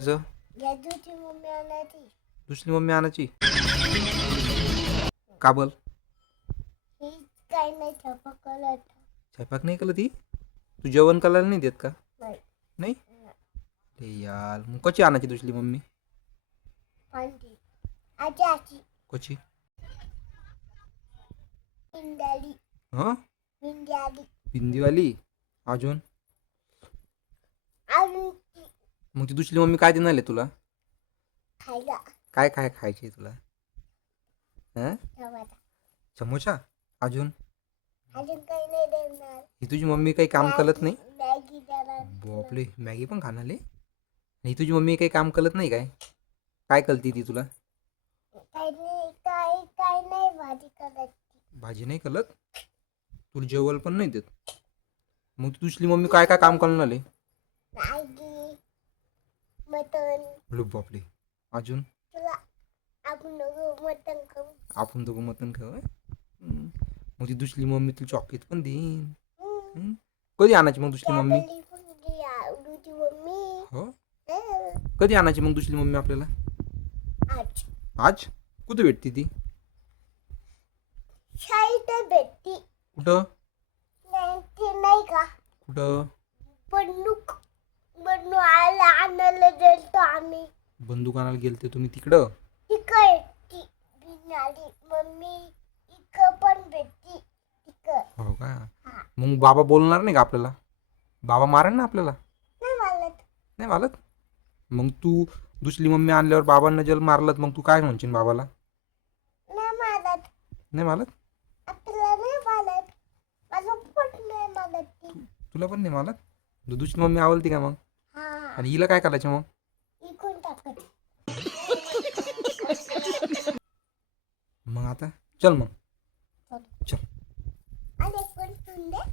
ज- जादूची मम्मी आणायची. दुसरी मम्मी आणायची का बोल? ही काही नाही चपकलत. स्वयंपाक नाही केलं ती? तू जेवण करायला नाही देत का? नाही. नाही ते यार, मग कशी आणायची दुसरी मम्मी? पांढरी आजी आजी कशी? इंद्याली हां, इंद्याली हिंदीवाली. अजून अजून ती मग ती दुसरी मम्मी काय देणार आहे तुला? खायला काय काय खायची तुला? हां, ठेवायचा. समोसा. अजून अजून काही नाही देणार. ही तुझी मम्मी काही काम करत नाही? मॅगी देणार. बापले, मॅगी पण खाणार आले? ही तुझी मम्मी काही काम करत नाही काय? काय करते ती तुला? काही नाही काही नाही भाजी करायची. भाजी नाही करत? तुला जेवण पण नाही देत? मग ती दुसरी मम्मी काय काय काम करणार आले? Maggi mutton. अरे बापले. अजून तुला आपण नको मटन खाऊ. आपण दोघं मटण खाऊ होय? मग ती दुसरी मम्मी तुला चॉकलेट पण देईन. हं? कधी आणायची मग दुसरी मम्मी? त्यावेळी पण ती आवडूची मम्मी. हो, हं. कधी आणायची मग दुसरी मम्मी आपल्याला? आज आज? कुठे भेटते ती? शाळेत भेटती. कुठं? नाही ते नाही का कुठं? बंदूक बनू आणायला गेलतो आम्ही. बंदूक आणायला गेलते तुम्ही तिकडं? तिकडे ती बिनारी मम्मी इकडं पण भेटती तिकडं. हो का? हा. मग बाबा बोलणार नाही का आपल्याला? बाबा मारेल ना आपल्याला? नाही मला नाही मारत? मग तू दुसरी मम्मी आणल्यावर बाबांना जर मारलं मग तू काय म्हणशील बाबाला? नाही मारत. नाही मारत? आपल्याला नाही मारत. माझं पण नाही मारत ती. तुला पण नाही मारत? दुसरी मम्मी आवडती का मग? हा आणि हिला काय करायचं मग? इकून टाकत. मग आता चल मग. चल. चल. आणि पण सुंदर